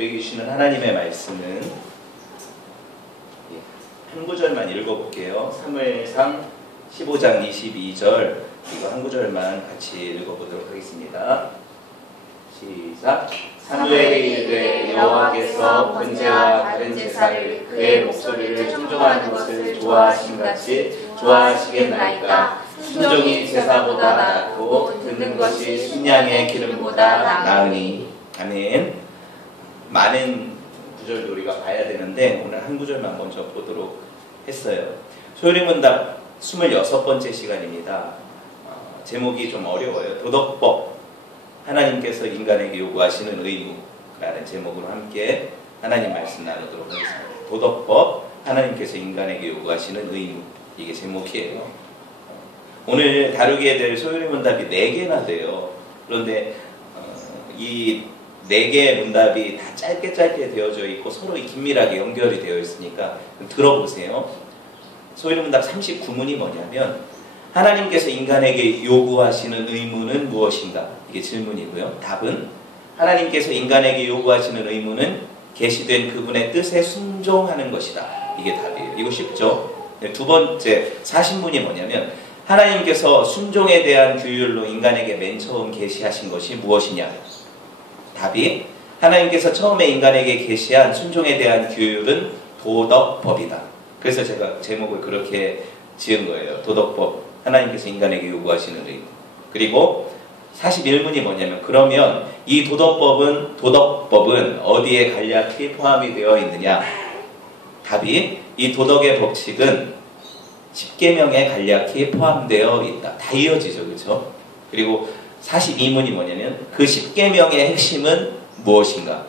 우리에게 주시는 하나님의 말씀은 한 구절만 읽어볼게요. 사무엘상 15장 22절 이거 한 구절만 같이 읽어보도록 하겠습니다. 시작. 사무엘이 이르되 여호와께서 번제와 다른 제사를 그의 목소리를 청종하는 것을 좋아하심같이 좋아하시겠나이까. 순종이 제사보다 낫고 듣는 것이 순양의 기름보다 나으니. 아멘. 많은 구절도 우리가 봐야 되는데 오늘 한 구절만 먼저 보도록 했어요. 소요리문답 26번째 시간입니다. 제목이 좀 어려워요. 도덕법, 하나님께서 인간에게 요구하시는 의무라는 제목으로 함께 하나님 말씀 나누도록 하겠습니다. 도덕법, 하나님께서 인간에게 요구하시는 의무, 이게 제목이에요. 오늘 다루게 될 소요리문답이 4개나 돼요. 그런데 이 4개의 문답이 다 짧게 되어져 있고 서로 긴밀하게 연결이 되어 있으니까 들어보세요. 소요리문답 39문이 뭐냐면 하나님께서 인간에게 요구하시는 의무는 무엇인가? 이게 질문이고요. 답은 하나님께서 인간에게 요구하시는 의무는 계시된 그분의 뜻에 순종하는 것이다. 이게 답이에요. 이거 쉽죠? 네, 두 번째 40문이 뭐냐면 하나님께서 순종에 대한 규율로 인간에게 맨 처음 계시하신 것이 무엇이냐? 답이 하나님께서 처음에 인간에게 계시한 순종에 대한 규율은 도덕법이다. 그래서 제가 제목을 그렇게 지은 거예요. 도덕법, 하나님께서 인간에게 요구하시는 의무. 그리고 41문이 뭐냐면 그러면 이 도덕법은 어디에 간략히 포함이 되어 있느냐? 답이 이 도덕의 법칙은 10계명에 간략히 포함되어 있다. 다 이어지죠. 그렇죠? 그리고 42문이 뭐냐면 그 10계명의 핵심은 무엇인가?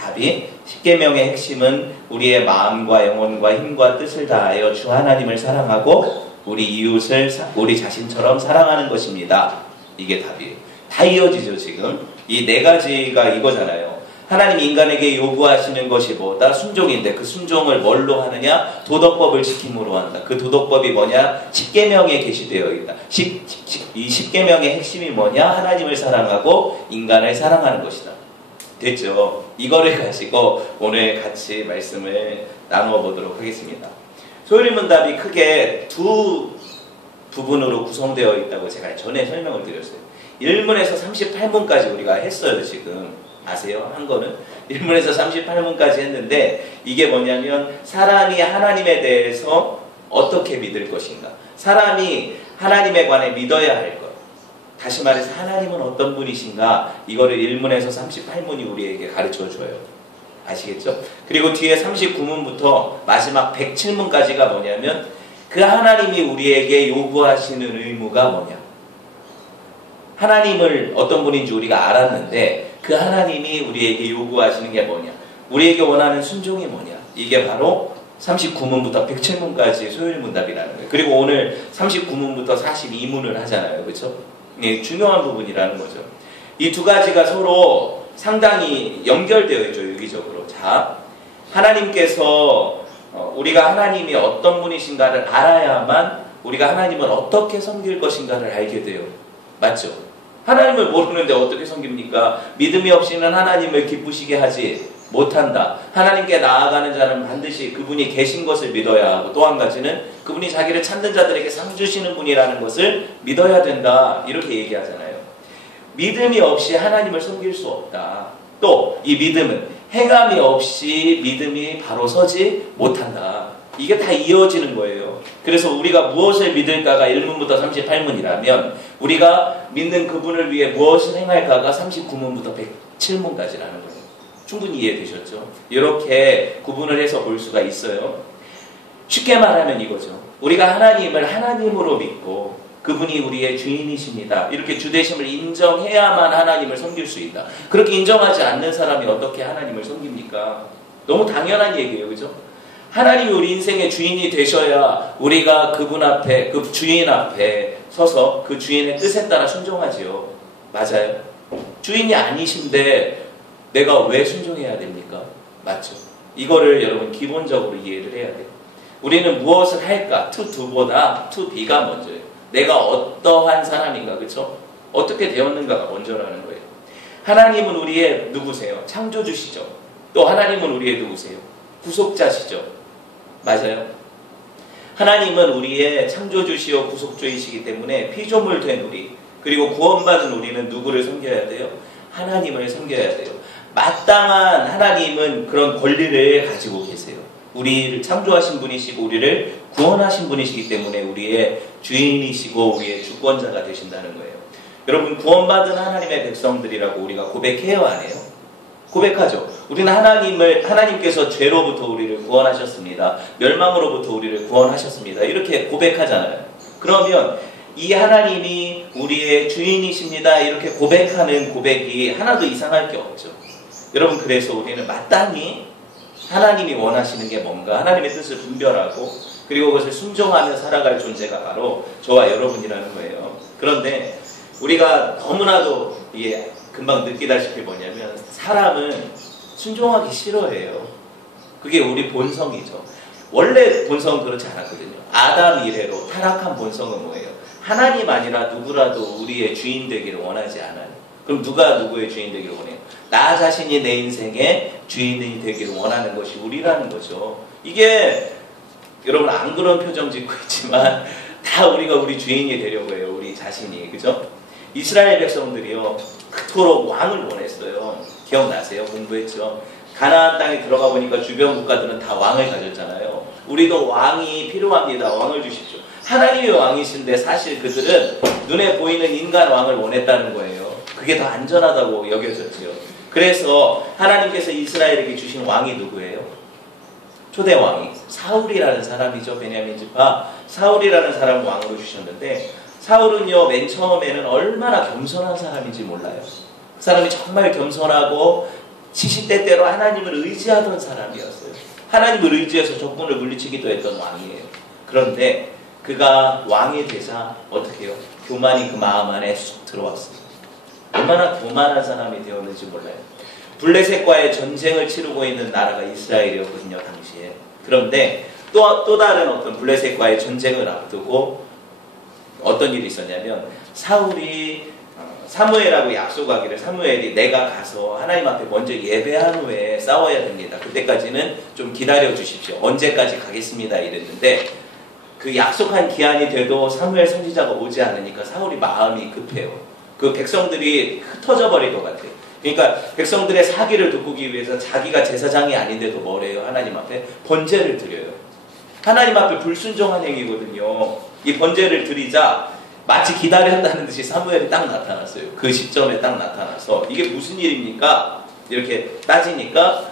답이 10계명의 핵심은 우리의 마음과 영혼과 힘과 뜻을 다하여 주 하나님을 사랑하고 우리 이웃을 우리 자신처럼 사랑하는 것입니다. 이게 답이에요. 다 이어지죠. 지금 이 4가지가 이거잖아요. 하나님 인간에게 요구하시는 것이 뭐다? 순종인데 그 순종을 뭘로 하느냐? 도덕법을 지킴으로 한다. 그 도덕법이 뭐냐? 10계명에 게시되어 있다. 이 10계명의 핵심이 뭐냐? 하나님을 사랑하고 인간을 사랑하는 것이다. 됐죠? 이거를 가지고 오늘 같이 말씀을 나누어 보도록 하겠습니다. 소요리문답이 크게 두 부분으로 구성되어 있다고 제가 전에 설명을 드렸어요. 1문에서 38문까지 우리가 했어요. 지금 아세요? 한 거는 1문에서 38문까지 했는데 이게 뭐냐면 사람이 하나님에 대해서 어떻게 믿을 것인가, 사람이 하나님에 관해 믿어야 할 것, 다시 말해서 하나님은 어떤 분이신가, 이거를 1문에서 38문이 우리에게 가르쳐줘요. 아시겠죠? 그리고 뒤에 39문부터 마지막 107문까지가 뭐냐면 그 하나님이 우리에게 요구하시는 의무가 뭐냐, 하나님을 어떤 분인지 우리가 알았는데 그 하나님이 우리에게 요구하시는 게 뭐냐, 우리에게 원하는 순종이 뭐냐, 이게 바로 39문부터 107문까지 소요리문답이라는 거예요. 그리고 오늘 39문부터 42문을 하잖아요. 그렇죠? 예, 중요한 부분이라는 거죠. 이 두 가지가 서로 상당히 연결되어 있죠. 유기적으로. 자, 하나님께서 우리가 하나님이 어떤 분이신가를 알아야만 우리가 하나님을 어떻게 섬길 것인가를 알게 돼요. 맞죠? 하나님을 모르는데 어떻게 섬깁니까? 믿음이 없이는 하나님을 기쁘시게 하지 못한다. 하나님께 나아가는 자는 반드시 그분이 계신 것을 믿어야 하고, 또 한 가지는 그분이 자기를 찾는 자들에게 상 주시는 분이라는 것을 믿어야 된다. 이렇게 얘기하잖아요. 믿음이 없이 하나님을 섬길 수 없다. 또 이 믿음은 행함이 없이 믿음이 바로 서지 못한다. 이게 다 이어지는 거예요. 그래서 우리가 무엇을 믿을까가 1문부터 38문이라면 우리가 믿는 그분을 위해 무엇을 행할까가 39문부터 107문까지라는 거예요. 충분히 이해되셨죠? 이렇게 구분을 해서 볼 수가 있어요. 쉽게 말하면 이거죠. 우리가 하나님을 하나님으로 믿고 그분이 우리의 주인이십니다. 이렇게 주되심을 인정해야만 하나님을 섬길 수 있다. 그렇게 인정하지 않는 사람이 어떻게 하나님을 섬깁니까? 너무 당연한 얘기예요. 그죠? 하나님이 우리 인생의 주인이 되셔야 우리가 그분 앞에, 그 주인 앞에 서서 그 주인의 뜻에 따라 순종하지요. 맞아요? 주인이 아니신데 내가 왜 순종해야 됩니까? 맞죠? 이거를 여러분 기본적으로 이해를 해야 돼요. 우리는 무엇을 할까? to do보다 to be가 먼저예요. 내가 어떠한 사람인가, 그렇죠? 어떻게 되었는가가 먼저라는 거예요. 하나님은 우리의 누구세요? 창조주시죠. 또 하나님은 우리의 누구세요? 구속자시죠. 맞아요. 하나님은 우리의 창조주시요 구속주이시기 때문에 피조물 된 우리, 그리고 구원받은 우리는 누구를 섬겨야 돼요? 하나님을 섬겨야 돼요. 마땅한 하나님은 그런 권리를 가지고 계세요. 우리를 창조하신 분이시고 우리를 구원하신 분이시기 때문에 우리의 주인이시고 우리의 주권자가 되신다는 거예요. 여러분, 구원받은 하나님의 백성들이라고 우리가 고백해요, 안 해요? 고백하죠. 우리는 하나님께서 죄로부터 우리를 구원하셨습니다. 멸망으로부터 우리를 구원하셨습니다. 이렇게 고백하잖아요. 그러면 이 하나님이 우리의 주인이십니다. 이렇게 고백하는 고백이 하나도 이상할 게 없죠. 여러분, 그래서 우리는 마땅히 하나님이 원하시는 게 뭔가 하나님의 뜻을 분별하고 그리고 그것을 순종하며 살아갈 존재가 바로 저와 여러분이라는 거예요. 그런데 우리가 너무나도 금방 느끼다시피 뭐냐면 사람은 순종하기 싫어해요. 그게 우리 본성이죠. 원래 본성은 그렇지 않았거든요. 아담 이래로 타락한 본성은 뭐예요? 하나님 아니라 누구라도 우리의 주인 되기를 원하지 않아요. 그럼 누가 누구의 주인 되기를 원해요? 나 자신이 내 인생의 주인이 되기를 원하는 것이 우리라는 거죠. 이게 여러분 안 그런 표정 짓고 있지만 다 우리가 우리 주인이 되려고 해요. 우리 자신이. 그죠? 이스라엘 백성들이요 그토록 왕을 원했어요. 기억나세요? 공부했죠? 가나안 땅에 들어가 보니까 주변 국가들은 다 왕을 가졌잖아요. 우리도 왕이 필요합니다. 왕을 주십시오. 하나님이 왕이신데 사실 그들은 눈에 보이는 인간 왕을 원했다는 거예요. 그게 더 안전하다고 여겨졌죠. 그래서 하나님께서 이스라엘에게 주신 왕이 누구예요? 초대 왕이 사울이라는 사람이죠. 베냐민 지파 사울이라는 사람을 왕으로 주셨는데 사울은요 맨 처음에는 얼마나 겸손한 사람인지 몰라요. 그 사람이 정말 겸손하고 시시때때로 하나님을 의지하던 사람이었어요. 하나님을 의지해서 적군을 물리치기도 했던 왕이에요. 그런데 그가 왕이 되자 어떻게 해요? 교만이 그 마음 안에 쑥 들어왔어요. 얼마나 교만한 사람이 되었는지 몰라요. 블레셋과의 전쟁을 치르고 있는 나라가 이스라엘이었거든요, 당시에. 그런데 또 다른 어떤 블레셋과의 전쟁을 앞두고 어떤 일이 있었냐면 사울이 사무엘하고 약속하기를 사무엘이 내가 가서 하나님 앞에 먼저 예배한 후에 싸워야 됩니다. 그때까지는 좀 기다려 주십시오. 언제까지 가겠습니다. 이랬는데 그 약속한 기한이 돼도 사무엘 선지자가 오지 않으니까 사울이 마음이 급해요. 그 백성들이 흩어져 버릴 것 같아요. 그러니까 백성들의 사기를 돋구기 위해서 자기가 제사장이 아닌데도 뭐래요? 하나님 앞에 번제를 드려요. 하나님 앞에 불순종한 행위거든요. 이 번제를 드리자 마치 기다렸다는 듯이 사무엘이 딱 나타났어요. 그 시점에 딱 나타나서 이게 무슨 일입니까? 이렇게 따지니까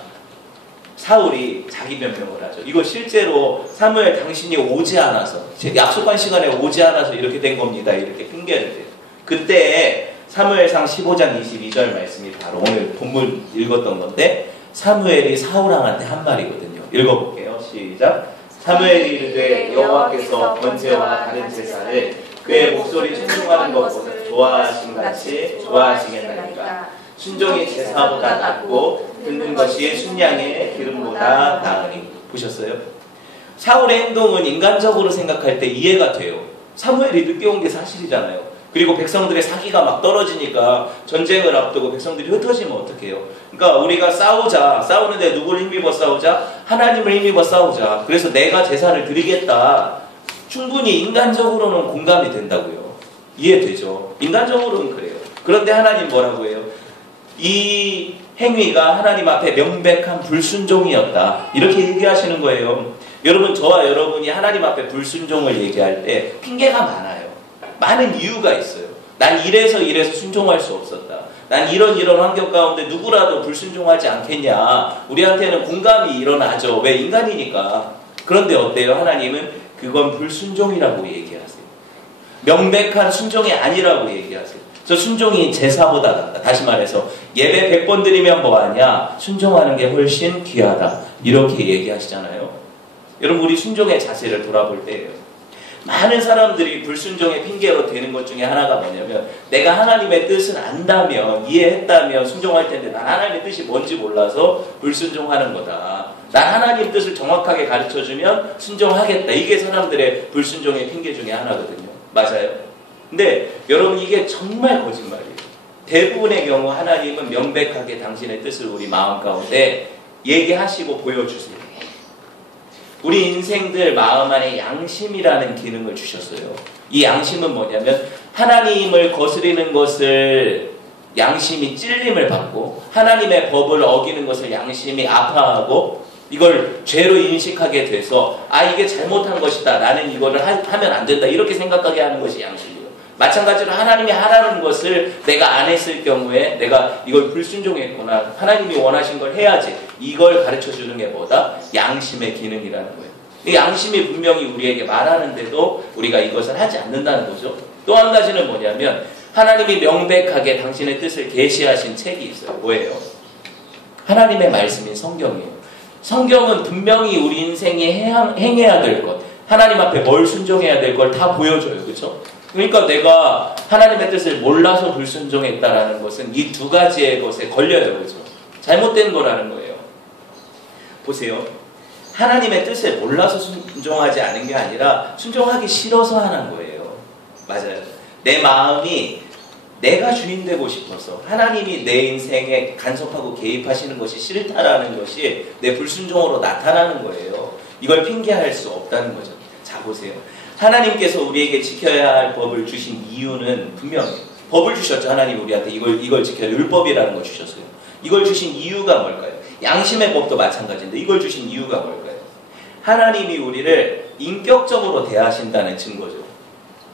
사울이 자기 변명을 하죠. 이거 실제로 사무엘 당신이 오지 않아서 약속한 시간에 오지 않아서 이렇게 된 겁니다. 이렇게 핑계를 대요. 그때 사무엘상 15장 22절 말씀이 바로 오늘 본문 읽었던 건데 사무엘이 사울왕한테 한 말이거든요. 읽어볼게요. 시작. 사무엘이 이르되 여호와께서 번제와 다른 제사를 그의 목소리 순종하는 것보다 좋아하심같이 좋아하시겠나이까. 순종이 제사보다 낫고 듣는 것이 순양의 기름보다 나으니. 보셨어요? 사울의 행동은 인간적으로 생각할 때 이해가 돼요. 사무엘이 늦게 온 게 사실이잖아요. 그리고 백성들의 사기가 막 떨어지니까 전쟁을 앞두고 백성들이 흩어지면 어떡해요? 그러니까 우리가 싸우는데 누구를 힘입어 싸우자? 하나님을 힘입어 싸우자. 그래서 내가 제사를 드리겠다. 충분히 인간적으로는 공감이 된다고요. 이해되죠? 인간적으로는 그래요. 그런데 하나님 뭐라고 해요? 이 행위가 하나님 앞에 명백한 불순종이었다. 이렇게 얘기하시는 거예요. 여러분, 저와 여러분이 하나님 앞에 불순종을 얘기할 때 핑계가 많아요. 많은 이유가 있어요. 난 이래서 순종할 수 없었다. 난 이런 환경 가운데 누구라도 불순종하지 않겠냐. 우리한테는 공감이 일어나죠. 왜? 인간이니까. 그런데 어때요? 하나님은 그건 불순종이라고 얘기하세요. 명백한 순종이 아니라고 얘기하세요. 저 순종이 제사보다 낫다. 다시 말해서 예배 100번 드리면 뭐하냐? 순종하는 게 훨씬 귀하다. 이렇게 얘기하시잖아요. 여러분, 우리 순종의 자세를 돌아볼 때예요. 많은 사람들이 불순종의 핑계로 되는 것 중에 하나가 뭐냐면 내가 하나님의 뜻을 안다면 이해했다면 순종할 텐데 난 하나님의 뜻이 뭔지 몰라서 불순종하는 거다. 난 하나님 뜻을 정확하게 가르쳐주면 순종하겠다. 이게 사람들의 불순종의 핑계 중에 하나거든요. 맞아요? 근데 여러분, 이게 정말 거짓말이에요. 대부분의 경우 하나님은 명백하게 당신의 뜻을 우리 마음 가운데 얘기하시고 보여주세요. 우리 인생들 마음 안에 양심이라는 기능을 주셨어요. 이 양심은 뭐냐면 하나님을 거스리는 것을 양심이 찔림을 받고 하나님의 법을 어기는 것을 양심이 아파하고 이걸 죄로 인식하게 돼서 아 이게 잘못한 것이다. 나는 이거를 하면 안 된다. 이렇게 생각하게 하는 것이 양심이에요. 마찬가지로 하나님이 하라는 것을 내가 안 했을 경우에 내가 이걸 불순종했구나. 하나님이 원하신 걸 해야지. 이걸 가르쳐주는 게 뭐다? 양심의 기능이라는 거예요. 이 양심이 분명히 우리에게 말하는데도 우리가 이것을 하지 않는다는 거죠. 또 한 가지는 뭐냐면 하나님이 명백하게 당신의 뜻을 계시하신 책이 있어요. 뭐예요? 하나님의 말씀인 성경이에요. 성경은 분명히 우리 인생에 행해야 될 것, 하나님 앞에 뭘 순종해야 될 걸 다 보여줘요. 그렇죠? 그러니까 내가 하나님의 뜻을 몰라서 불순종했다라는 것은 이 두 가지의 것에 걸려요. 그렇죠? 잘못된 거라는 거예요. 보세요. 하나님의 뜻을 몰라서 순종하지 않은 게 아니라 순종하기 싫어서 하는 거예요. 맞아요. 내 마음이 내가 주인 되고 싶어서 하나님이 내 인생에 간섭하고 개입하시는 것이 싫다라는 것이 내 불순종으로 나타나는 거예요. 이걸 핑계할 수 없다는 거죠. 자 보세요. 하나님께서 우리에게 지켜야 할 법을 주신 이유는 분명해요. 법을 주셨죠. 하나님 우리한테 이걸 지켜야 율법이라는 걸 주셨어요. 이걸 주신 이유가 뭘까요? 양심의 법도 마찬가지인데 이걸 주신 이유가 뭘까요? 하나님이 우리를 인격적으로 대하신다는 증거죠.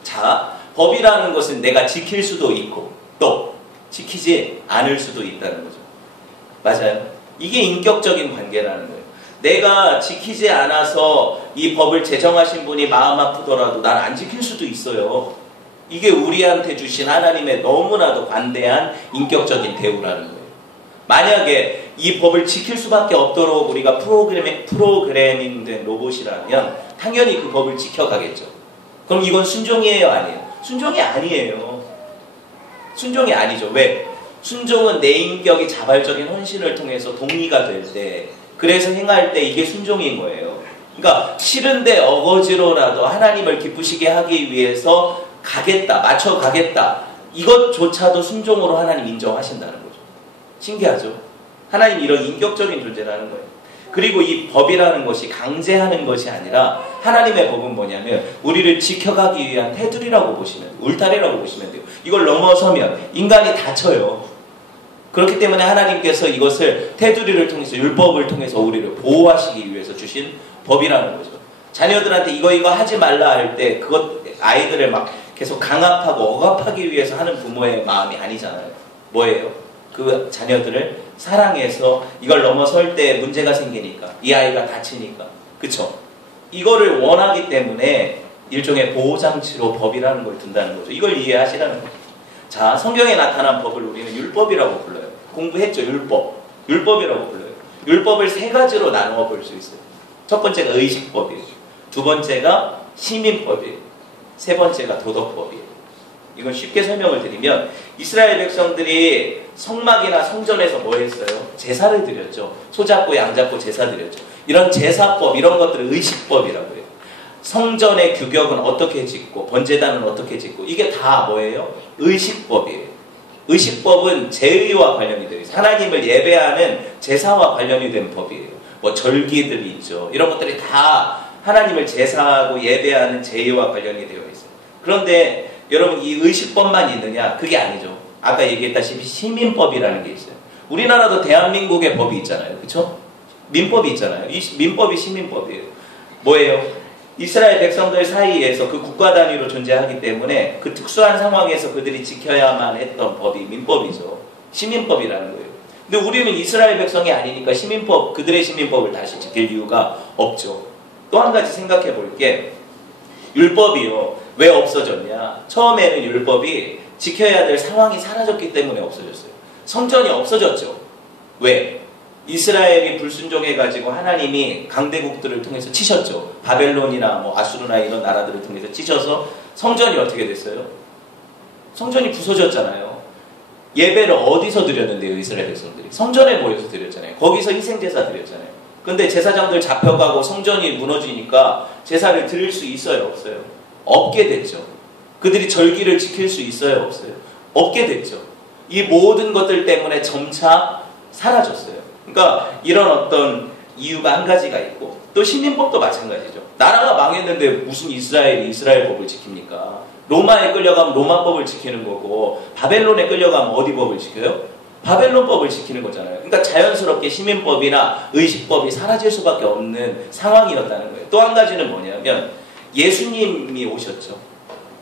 자, 법이라는 것은 내가 지킬 수도 있고 또 지키지 않을 수도 있다는 거죠. 맞아요. 이게 인격적인 관계라는 거예요. 내가 지키지 않아서 이 법을 제정하신 분이 마음 아프더라도 난 안 지킬 수도 있어요. 이게 우리한테 주신 하나님의 너무나도 관대한 인격적인 대우라는 거예요. 만약에 이 법을 지킬 수밖에 없도록 우리가 프로그래밍된 로봇이라면 당연히 그 법을 지켜가겠죠. 그럼 이건 순종이에요? 아니에요? 순종이 아니에요. 순종이 아니죠. 왜? 순종은 내 인격이 자발적인 헌신을 통해서 동의가 될 때, 그래서 행할 때 이게 순종인 거예요. 그러니까 싫은데 어거지로라도 하나님을 기쁘시게 하기 위해서 가겠다, 맞춰 가겠다. 이것조차도 순종으로 하나님 인정하신다는 거죠. 신기하죠? 하나님 이런 인격적인 존재라는 거예요. 그리고 이 법이라는 것이 강제하는 것이 아니라 하나님의 법은 뭐냐면 우리를 지켜가기 위한 테두리라고 보시면 돼요. 울타리라고 보시면 돼요. 이걸 넘어서면 인간이 다쳐요. 그렇기 때문에 하나님께서 이것을 테두리를 통해서 율법을 통해서 우리를 보호하시기 위해서 주신 법이라는 거죠. 자녀들한테 이거 하지 말라 할 때 그것 아이들을 막 계속 강압하고 억압하기 위해서 하는 부모의 마음이 아니잖아요. 뭐예요? 그 자녀들을 사랑해서 이걸 넘어설 때 문제가 생기니까 이 아이가 다치니까 그쵸? 이거를 원하기 때문에 일종의 보호장치로 법이라는 걸 둔다는 거죠. 이걸 이해하시라는 거죠. 자, 성경에 나타난 법을 우리는 율법이라고 불러요. 공부했죠? 율법이라고 불러요. 율법을 세 가지로 나누어 볼 수 있어요. 첫 번째가 의식법이에요. 두 번째가 시민법이에요. 세 번째가 도덕법이에요. 이건 쉽게 설명을 드리면 이스라엘 백성들이 성막이나 성전에서 뭐 했어요? 제사를 드렸죠. 소 잡고 양 잡고 제사 드렸죠. 이런 제사법, 이런 것들을 의식법이라고 해요. 성전의 규격은 어떻게 짓고 번제단은 어떻게 짓고 이게 다 뭐예요? 의식법이에요. 의식법은 제의와 관련이 되어 있어요. 하나님을 예배하는 제사와 관련이 된 법이에요. 뭐 절기들이 있죠. 이런 것들이 다 하나님을 제사하고 예배하는 제의와 관련이 되어 있어요. 그런데 여러분 이 의식법만 있느냐? 그게 아니죠. 아까 얘기했다시피 시민법이라는 게 있어요. 우리나라도 대한민국의 법이 있잖아요. 그렇죠? 민법이 있잖아요. 이 민법이 시민법이에요. 뭐예요? 이스라엘 백성들 사이에서 그 국가 단위로 존재하기 때문에 그 특수한 상황에서 그들이 지켜야만 했던 법이 민법이죠. 시민법이라는 거예요. 근데 우리는 이스라엘 백성이 아니니까 시민법, 그들의 시민법을 다시 지킬 이유가 없죠. 또 한 가지 생각해 볼 게 율법이요. 왜 없어졌냐? 처음에는 율법이 지켜야 될 상황이 사라졌기 때문에 없어졌어요. 성전이 없어졌죠. 왜? 이스라엘이 불순종해가지고 하나님이 강대국들을 통해서 치셨죠. 바벨론이나 뭐 아수르나 이런 나라들을 통해서 치셔서 성전이 어떻게 됐어요? 성전이 부서졌잖아요. 예배를 어디서 드렸는데요? 이스라엘 백성들이 성전에 모여서 드렸잖아요. 거기서 희생제사 드렸잖아요. 근데 제사장들 잡혀가고 성전이 무너지니까 제사를 드릴 수 있어요? 없어요? 없게 됐죠. 그들이 절기를 지킬 수 있어요? 없어요? 없게 됐죠. 이 모든 것들 때문에 점차 사라졌어요. 그러니까 이런 어떤 이유가 한 가지가 있고, 또 시민법도 마찬가지죠. 나라가 망했는데 무슨 이스라엘이 이스라엘 법을 지킵니까? 로마에 끌려가면 로마 법을 지키는 거고, 바벨론에 끌려가면 어디 법을 지켜요? 바벨론 법을 지키는 거잖아요. 그러니까 자연스럽게 시민법이나 의식법이 사라질 수밖에 없는 상황이었다는 거예요. 또 한 가지는 뭐냐면 예수님이 오셨죠.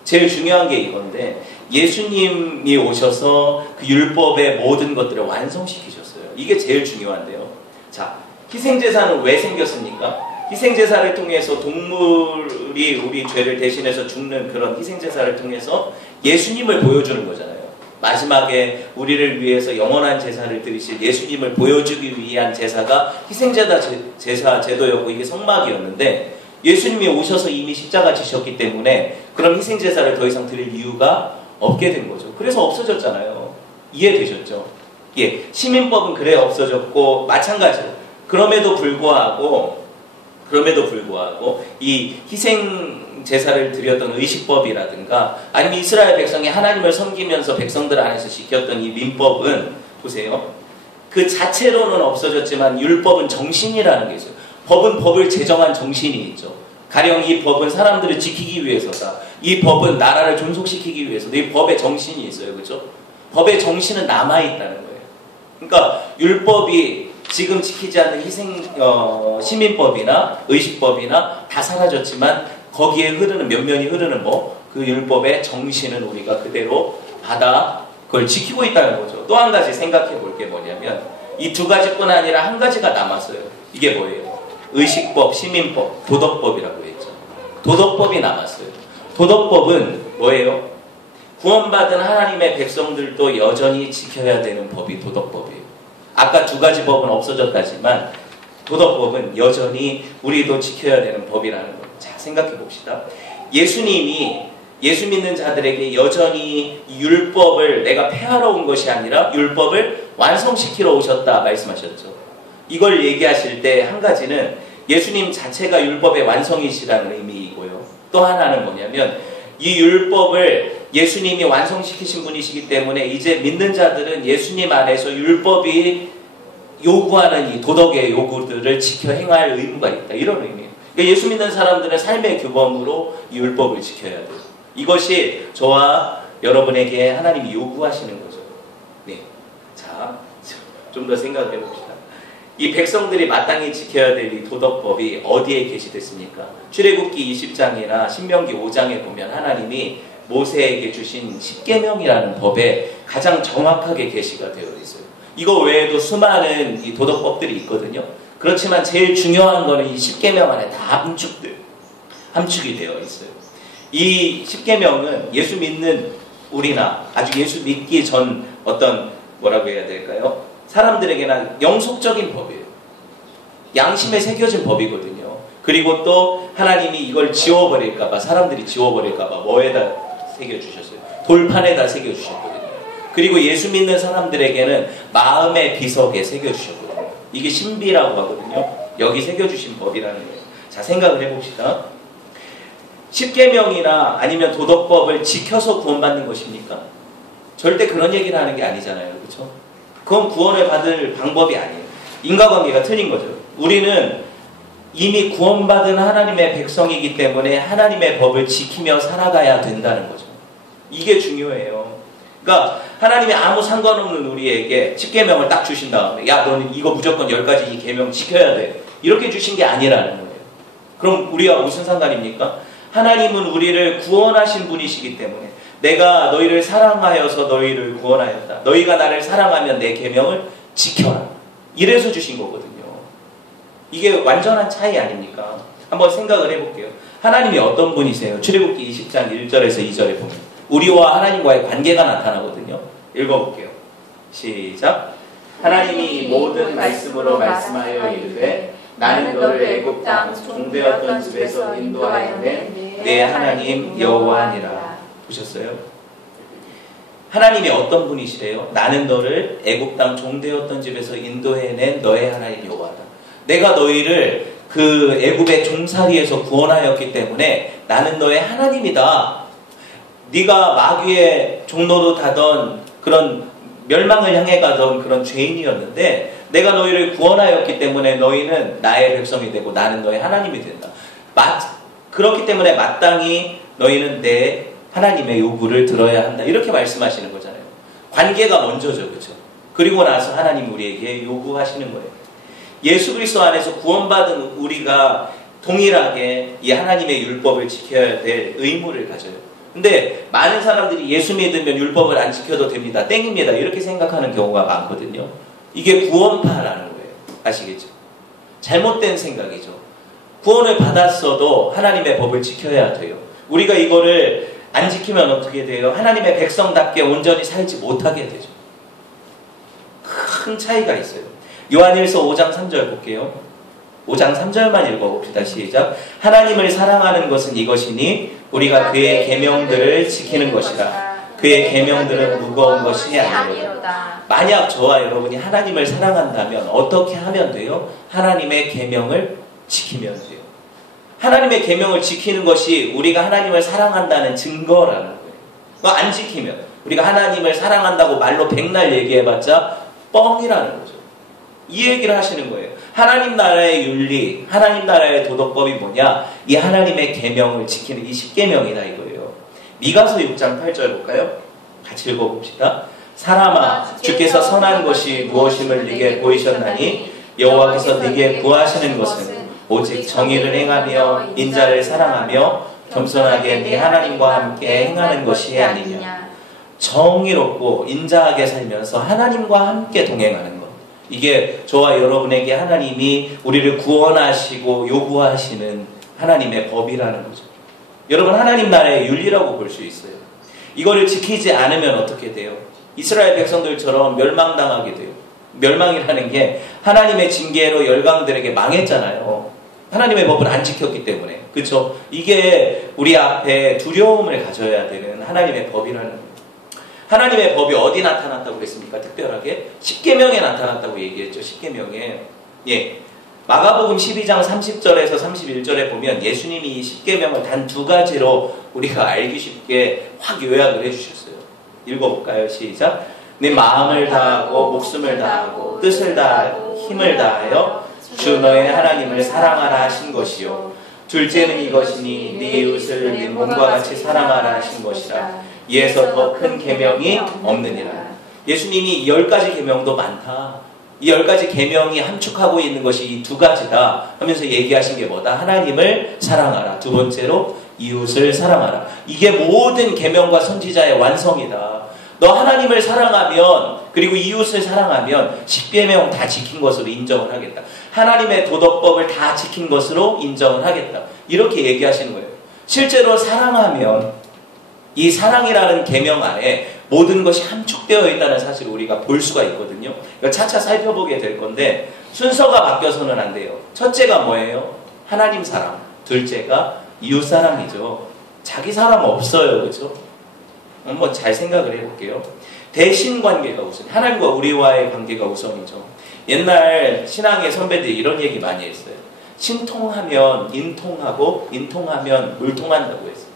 제일 중요한 게 이건데, 예수님이 오셔서 그 율법의 모든 것들을 완성시키셨어요. 이게 제일 중요한데요. 자, 희생제사는 왜 생겼습니까? 희생제사를 통해서 동물이 우리 죄를 대신해서 죽는 그런 희생제사를 통해서 예수님을 보여주는 거잖아요. 마지막에 우리를 위해서 영원한 제사를 드리실 예수님을 보여주기 위한 제사가 희생제사 제도였고, 이게 성막이었는데, 예수님이 오셔서 이미 십자가 지셨기 때문에 그런 희생제사를 더 이상 드릴 이유가 없게 된 거죠. 그래서 없어졌잖아요. 이해되셨죠? 예, 시민법은 그래 없어졌고, 마찬가지로 그럼에도 불구하고 이 희생 제사를 드렸던 의식법이라든가, 아니면 이스라엘 백성이 하나님을 섬기면서 백성들 안에서 지켰던 이 민법은, 보세요, 그 자체로는 없어졌지만 율법은 정신이라는 게 있어요. 법은 법을 제정한 정신이 있죠. 가령 이 법은 사람들을 지키기 위해서다. 이 법은 나라를 존속시키기 위해서다. 이 법의 정신이 있어요. 그렇죠? 법의 정신은 남아있다는 거예요. 그러니까 율법이 지금 지키지 않는 시민법이나 의식법이나 다 사라졌지만, 거기에 흐르는, 면면이 흐르는 그 율법의 정신은 우리가 그대로 받아 그걸 지키고 있다는 거죠. 또 한 가지 생각해 볼 게 뭐냐면, 이 두 가지뿐 아니라 한 가지가 남았어요. 이게 뭐예요? 의식법, 시민법, 도덕법이라고 했죠. 도덕법이 남았어요. 도덕법은 뭐예요? 구원받은 하나님의 백성들도 여전히 지켜야 되는 법이 도덕법이에요. 아까 두 가지 법은 없어졌다지만 도덕법은 여전히 우리도 지켜야 되는 법이라는 거예요. 자, 생각해 봅시다. 예수님이 예수 믿는 자들에게 여전히 율법을 내가 폐하러 온 것이 아니라 율법을 완성시키러 오셨다 말씀하셨죠. 이걸 얘기하실 때 한 가지는 예수님 자체가 율법의 완성이시라는 의미이고요. 또 하나는 뭐냐면, 이 율법을 예수님이 완성시키신 분이시기 때문에 이제 믿는 자들은 예수님 안에서 율법이 요구하는 이 도덕의 요구들을 지켜 행할 의무가 있다. 이런 의미예요. 그러니까 예수 믿는 사람들은 삶의 규범으로 이 율법을 지켜야 돼요. 이것이 저와 여러분에게 하나님이 요구하시는 거죠. 네. 자, 좀 더 생각해 봅시다. 이 백성들이 마땅히 지켜야 될 이 도덕법이 어디에 게시됐습니까? 출애굽기 20장이나 신명기 5장에 보면 하나님이 모세에게 주신 십계명이라는 법에 가장 정확하게 게시가 되어 있어요. 이거 외에도 수많은 이 도덕법들이 있거든요. 그렇지만 제일 중요한 거는 이 십계명 안에 다 함축이 되어 있어요. 이 십계명은 예수 믿는 우리나 아주 예수 믿기 전 어떤 뭐라고 해야 될까요? 사람들에게는 영속적인 법이에요. 양심에 새겨진 법이거든요. 그리고 또 하나님이 이걸 지워버릴까봐, 사람들이 지워버릴까봐 뭐에다 새겨주셨어요? 돌판에다 새겨주셨거든요. 그리고 예수 믿는 사람들에게는 마음의 비석에 새겨주셨거든요. 이게 신비라고 하거든요. 여기 새겨주신 법이라는 거예요. 자, 생각을 해봅시다. 십계명이나 아니면 도덕법을 지켜서 구원받는 것입니까? 절대 그런 얘기를 하는 게 아니잖아요. 그렇죠? 그건 구원을 받을 방법이 아니에요. 인과관계가 틀린 거죠. 우리는 이미 구원받은 하나님의 백성이기 때문에 하나님의 법을 지키며 살아가야 된다는 거죠. 이게 중요해요. 그러니까 하나님이 아무 상관없는 우리에게 십계명을 딱 주신 다음에, 야, 너는 이거 무조건 10가지 이 계명 지켜야 돼, 이렇게 주신 게 아니라는 거예요. 그럼 우리와 무슨 상관입니까? 하나님은 우리를 구원하신 분이시기 때문에, 내가 너희를 사랑하여서 너희를 구원하였다, 너희가 나를 사랑하면 내 계명을 지켜라, 이래서 주신 거거든요. 이게 완전한 차이 아닙니까? 한번 생각을 해볼게요. 하나님이 어떤 분이세요? 출애굽기 20장 1절에서 2절에 보면 우리와 하나님과의 관계가 나타나거든요. 읽어볼게요. 시작. 하나님이 모든 말씀으로 말씀하여 이르되 나는 너를 애굽 땅 종되었던 집에서 인도하였네 내 하나님 여호와니라. 보셨어요? 하나님이 어떤 분이시래요? 나는 너를 애굽 땅 종되었던 집에서 인도해낸 너의 하나님 여호와다. 내가 너희를 그 애굽의 종살이에서 구원하였기 때문에 나는 너의 하나님이다. 네가 마귀의 종로로 타던 그런 멸망을 향해 가던 그런 죄인이었는데 내가 너희를 구원하였기 때문에 너희는 나의 백성이 되고 나는 너의 하나님이 된다. 그렇기 때문에 마땅히 너희는 내 하나님의 요구를 들어야 한다. 이렇게 말씀하시는 거잖아요. 관계가 먼저죠. 그렇죠? 그리고 나서 하나님 우리에게 요구하시는 거예요. 예수 그리스도 안에서 구원받은 우리가 동일하게 이 하나님의 율법을 지켜야 될 의무를 가져요. 근데 많은 사람들이 예수 믿으면 율법을 안 지켜도 됩니다. 땡입니다. 이렇게 생각하는 경우가 많거든요. 이게 구원파라는 거예요. 아시겠죠? 잘못된 생각이죠. 구원을 받았어도 하나님의 법을 지켜야 돼요. 우리가 이거를 안 지키면 어떻게 돼요? 하나님의 백성답게 온전히 살지 못하게 되죠. 큰 차이가 있어요. 요한일서 5장 3절 볼게요. 5장 3절만 읽어봅시다. 시작. 하나님을 사랑하는 것은 이것이니 우리가 그의 계명들을 지키는 것이라. 그의 계명들은 무거운 것이 아니로다. 만약 저와 여러분이 하나님을 사랑한다면 어떻게 하면 돼요? 하나님의 계명을 지키면 돼요. 하나님의 계명을 지키는 것이 우리가 하나님을 사랑한다는 증거라는 거예요. 그거 안 지키면 우리가 하나님을 사랑한다고 말로 백날 얘기해봤자 뻥이라는 거죠. 이 얘기를 하시는 거예요. 하나님 나라의 윤리, 하나님 나라의 도덕법이 뭐냐? 이 하나님의 계명을 지키는 이 십계명이다 이거예요. 미가서 6장 8절 볼까요? 같이 읽어봅시다. 사람아, 주께서 선한 것이 무엇임을 네게 보이셨나니 여호와께서 네게 구하시는 것은 오직 정의를 행하며 인자를 사랑하며 겸손하게 네 하나님과 함께 행하는 것이 아니냐. 정의롭고 인자하게 살면서 하나님과 함께 동행하는 것. 이게 저와 여러분에게 하나님이 우리를 구원하시고 요구하시는 하나님의 법이라는 거죠. 여러분, 하나님 나라의 윤리라고 볼 수 있어요. 이거를 지키지 않으면 어떻게 돼요? 이스라엘 백성들처럼 멸망당하게 돼요. 멸망이라는 게 하나님의 징계로 열강들에게 망했잖아요. 하나님의 법을 안 지켰기 때문에. 그렇죠? 이게 우리 앞에 두려움을 가져야 되는 하나님의 법이라는 거예요. 하나님의 법이 어디 나타났다고 그랬습니까? 특별하게 십계명에 나타났다고 얘기했죠. 십계명에. 예. 마가복음 12장 30절에서 31절에 보면 예수님이 이 십계명을 단 두 가지로 우리가 알기 쉽게 확 요약을 해주셨어요. 읽어볼까요? 시작. 네 마음을 다하고 목숨을 다하고 뜻을 다하고 힘을 다하여 주 너의 하나님을 사랑하라 하신 것이요. 둘째는 이것이니 네 이웃을 네 몸과 같이 사랑하라 하신 것이라. 이에서 더 큰 계명이 없느니라. 예수님이 10가지 계명도 많다. 이 10가지 계명이 함축하고 있는 것이 이 두 가지다 하면서 얘기하신 게 뭐다? 하나님을 사랑하라. 두 번째로 이웃을 사랑하라. 이게 모든 계명과 선지자의 완성이다. 너 하나님을 사랑하면 그리고 이웃을 사랑하면 십계명 다 지킨 것으로 인정을 하겠다. 하나님의 도덕법을 다 지킨 것으로 인정을 하겠다. 이렇게 얘기하시는 거예요. 실제로 사랑하면 이 사랑이라는 계명 안에 모든 것이 함축되어 있다는 사실을 우리가 볼 수가 있거든요. 차차 살펴보게 될 건데 순서가 바뀌어서는 안 돼요. 첫째가 뭐예요? 하나님 사랑. 둘째가 이웃 사랑이죠. 자기 사랑 없어요. 그렇죠? 한번 잘 생각을 해볼게요. 대신 관계가 우선. 하나님과 우리와의 관계가 우선이죠. 옛날 신앙의 선배들이 이런 얘기 많이 했어요. 신통하면 인통하고 인통하면 물통한다고 했어요.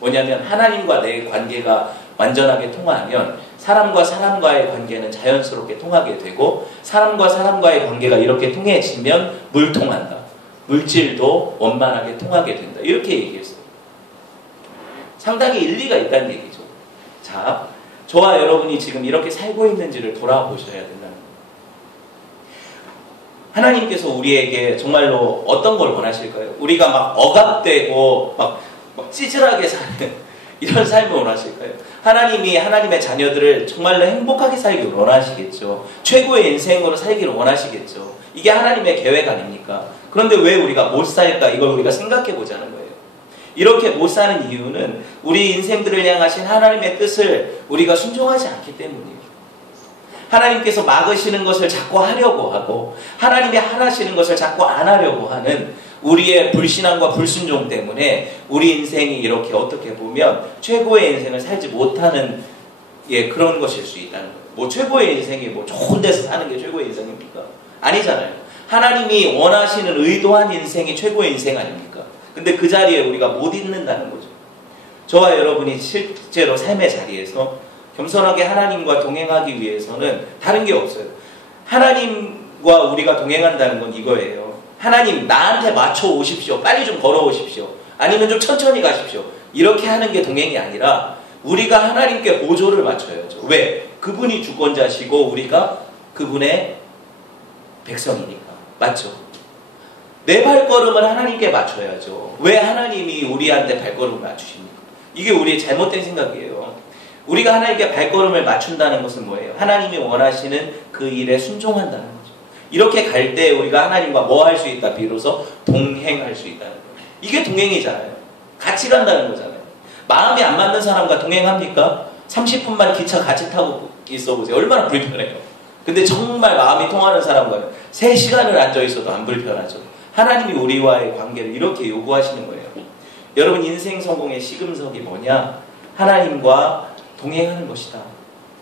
뭐냐면 하나님과 내 관계가 완전하게 통하면 사람과 사람과의 관계는 자연스럽게 통하게 되고 사람과 사람과의 관계가 이렇게 통해지면 물통한다. 물질도 원만하게 통하게 된다. 이렇게 얘기했어요. 상당히 일리가 있다는 얘기죠. 자, 저와 여러분이 지금 이렇게 살고 있는지를 돌아보셔야 된다는 거예요. 하나님께서 우리에게 정말로 어떤 걸 원하실까요? 우리가 막 억압되고 막 찌질하게 사는 이런 삶을 원하실까요? 하나님이 하나님의 자녀들을 정말로 행복하게 살기를 원하시겠죠. 최고의 인생으로 살기를 원하시겠죠. 이게 하나님의 계획 아닙니까? 그런데 왜 우리가 못 살까? 이걸 우리가 생각해 보자는 거예요. 이렇게 못 사는 이유는 우리 인생들을 향하신 하나님의 뜻을 우리가 순종하지 않기 때문이에요. 하나님께서 막으시는 것을 자꾸 하려고 하고 하나님이 하라시는 것을 자꾸 안 하려고 하는 우리의 불신앙과 불순종 때문에 우리 인생이 이렇게 어떻게 보면 최고의 인생을 살지 못하는 그런 것일 수 있다는 거예요. 뭐 최고의 인생이 뭐 좋은 데서 사는 게 최고의 인생입니까? 아니잖아요. 하나님이 원하시는 의도한 인생이 최고의 인생 아닙니까? 근데 그 자리에 우리가 못 있는다는 거죠. 저와 여러분이 실제로 삶의 자리에서 겸손하게 하나님과 동행하기 위해서는 다른 게 없어요. 하나님 하나님과 우리가 동행한다는 건 이거예요. 하나님 나한테 맞춰 오십시오. 빨리 좀 걸어오십시오. 아니면 좀 천천히 가십시오. 이렇게 하는 게 동행이 아니라 우리가 하나님께 보조를 맞춰야죠. 왜? 그분이 주권자시고 우리가 그분의 백성이니까. 맞죠? 내 발걸음을 하나님께 맞춰야죠. 왜 하나님이 우리한테 발걸음을 맞추십니까? 이게 우리의 잘못된 생각이에요. 우리가 하나님께 발걸음을 맞춘다는 것은 뭐예요? 하나님이 원하시는 그 일에 순종한다는 거죠. 이렇게 갈 때 우리가 하나님과 뭐 할 수 있다? 비로소 동행할 수 있다는 거예요. 이게 동행이잖아요. 같이 간다는 거잖아요. 마음이 안 맞는 사람과 동행합니까? 30분만 기차 같이 타고 있어 보세요. 얼마나 불편해요. 근데 정말 마음이 통하는 사람과는 3시간을 앉아 있어도 안 불편하죠. 하나님이 우리와의 관계를 이렇게 요구하시는 거예요. 여러분 인생 성공의 시금석이 뭐냐? 하나님과 동행하는 것이다.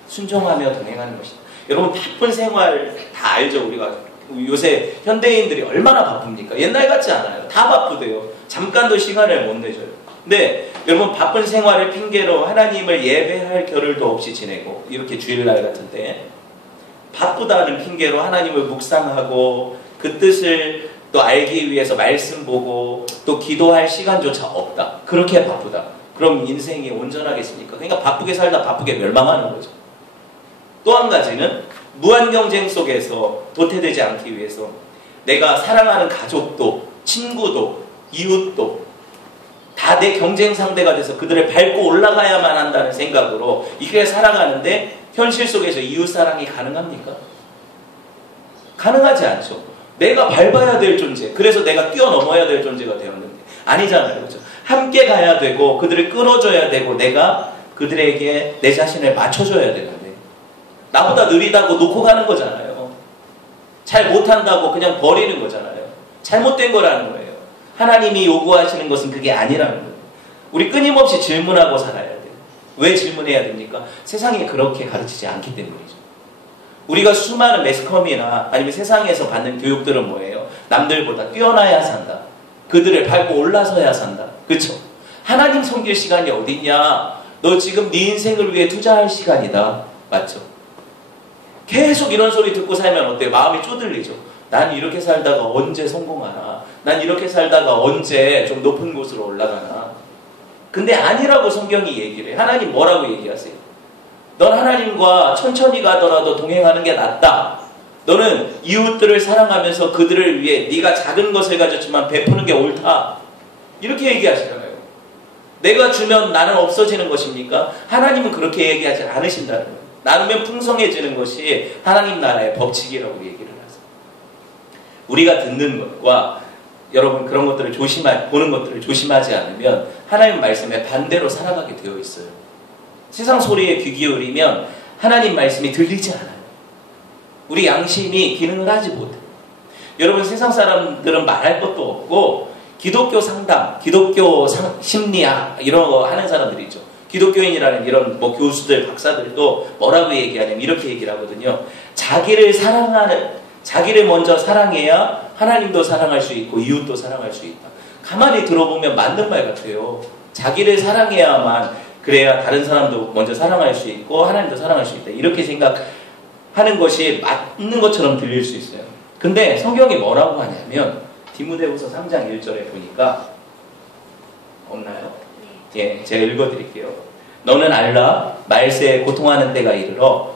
순종하며 동행하는 것이다. 여러분 바쁜 생활 다 알죠? 우리가 요새 현대인들이 얼마나 바쁩니까? 옛날 같지 않아요. 다 바쁘대요. 잠깐도 시간을 못 내줘요. 근데 여러분 바쁜 생활을 핑계로 하나님을 예배할 겨를도 없이 지내고 이렇게 주일날 같은 때 바쁘다는 핑계로 하나님을 묵상하고 그 뜻을 또 알기 위해서 말씀 보고 또 기도할 시간조차 없다. 그렇게 바쁘다. 그럼 인생이 온전하겠습니까? 그러니까 바쁘게 살다 바쁘게 멸망하는 거죠. 또 한 가지는 무한 경쟁 속에서 도태되지 않기 위해서 내가 사랑하는 가족도 친구도 이웃도 다 내 경쟁 상대가 돼서 그들을 밟고 올라가야만 한다는 생각으로 이렇게 살아가는데 현실 속에서 이웃 사랑이 가능합니까? 가능하지 않죠. 내가 밟아야 될 존재, 그래서 내가 뛰어넘어야 될 존재가 되었는데 아니잖아요. 그렇죠? 함께 가야 되고 그들을 끌어줘야 되고 내가 그들에게 내 자신을 맞춰줘야 되는데 나보다 느리다고 놓고 가는 거잖아요. 잘 못한다고 그냥 버리는 거잖아요. 잘못된 거라는 거예요. 하나님이 요구하시는 것은 그게 아니라는 거예요. 우리 끊임없이 질문하고 살아야 돼요. 왜 질문해야 됩니까? 세상이 그렇게 가르치지 않기 때문이죠. 우리가 수많은 매스컴이나 아니면 세상에서 받는 교육들은 뭐예요? 남들보다 뛰어나야 산다. 그들을 밟고 올라서야 산다. 그렇죠? 하나님 섬길 시간이 어딨냐? 너 지금 네 인생을 위해 투자할 시간이다. 맞죠? 계속 이런 소리 듣고 살면 어때요? 마음이 쪼들리죠. 난 이렇게 살다가 언제 성공하나? 난 이렇게 살다가 언제 좀 높은 곳으로 올라가나? 근데 아니라고 성경이 얘기를 해요. 하나님 뭐라고 얘기하세요? 넌 하나님과 천천히 가더라도 동행하는 게 낫다. 너는 이웃들을 사랑하면서 그들을 위해 네가 작은 것을 가졌지만 베푸는 게 옳다. 이렇게 얘기하시잖아요. 내가 주면 나는 없어지는 것입니까? 하나님은 그렇게 얘기하지 않으신다는 거예요. 나누면 풍성해지는 것이 하나님 나라의 법칙이라고 얘기를 하세요. 우리가 듣는 것과 여러분 그런 것들을 보는 것들을 조심하지 않으면 하나님 말씀에 반대로 살아가게 되어 있어요. 세상 소리에 귀 기울이면 하나님 말씀이 들리지 않아요. 우리 양심이 기능을 하지 못해요. 여러분 세상 사람들은 말할 것도 없고 기독교 상담, 기독교 심리학 이런 거 하는 사람들이 있죠. 기독교인이라는 이런 뭐 교수들, 박사들도 뭐라고 얘기하냐면 이렇게 얘기를 하거든요. 자기를 먼저 사랑해야 하나님도 사랑할 수 있고 이웃도 사랑할 수 있다. 가만히 들어보면 맞는 말 같아요. 자기를 사랑해야만 그래야 다른 사람도 먼저 사랑할 수 있고 하나님도 사랑할 수 있다. 이렇게 생각하는 것이 맞는 것처럼 들릴 수 있어요. 근데 성경이 뭐라고 하냐면 디모데후서 3장 1절에 보니까 없나요? 예, 제가 읽어드릴게요. 너는 알라 말세에 고통하는 때가 이르러